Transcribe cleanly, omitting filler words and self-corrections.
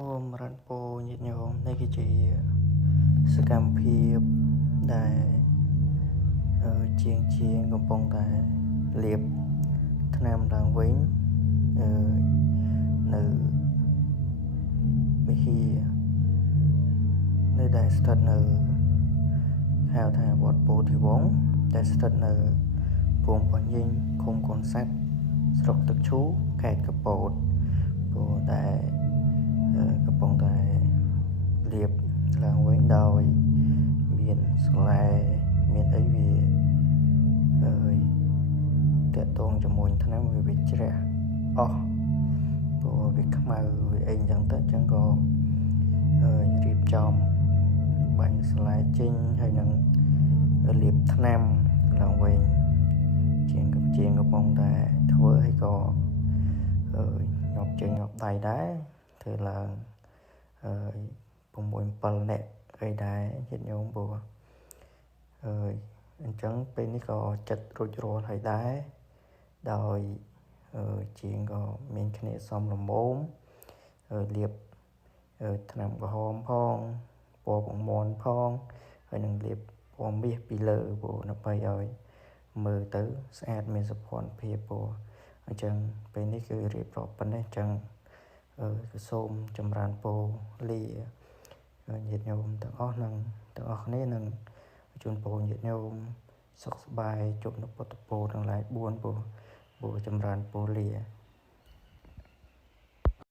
អូមរ៉ាន់ពូញាតិញោមនេះគឺជាសកម្មភាពដែលជាងកំពុងតែលាបថ្នាំឡើងវិញនៅវិហារនៅដែលស្ថិតនៅហៅថាវត្តពោធិវង្សដែលស្ថិតនៅភូមិបញិញឃុំកូនសាត់ស្រុកទឹកឈូខេត្តកំពតព្រោះតែកំពុងតែលាបឡើងវិញដោយមានស្លែមានអីវាតាក់ទងជាមួយថ្នាំវាជ្រះអស់ព្រោះវាខ្មៅវាអីចឹងទៅចឹងក៏រៀបចំបាញ់ស្លែចេញហើយនឹងលាបថ្នាំឡើងវិញជាងកំពុងតែធ្វើឲ្យក៏ញាប់ជើងញាប់ដៃដែរធ្វើឡើង6-7នាក់អីដែរញាតិញោមព្រោះអញ្ចឹងពេលនេះក៏ចិត្តរួចរាល់ហើយដែរដោយជាងក៏មានគ្នាសំលមមលាបថ្នាំក្រហមផងពណ៌ពងមាន់ផងហើយនឹងលាបពណ៌មាសពីលើព្រោះដើម្បីឲ្យមើលទៅស្អាតមានសោភ័ណភាពព្រោះអញ្ចឹងពេលនេះគឺរៀបរាប់ប៉ុណ្ណេះអញ្ចឹងគឺសូមចម្រើនពរលាញាតិញោមទាំងអស់គ្នានឹងជូនពរញាតិញោមសុខសប្បាយជួបនូវពុទ្ធពរទាំងឡាយ4ព្រោះចម្រើនពរលា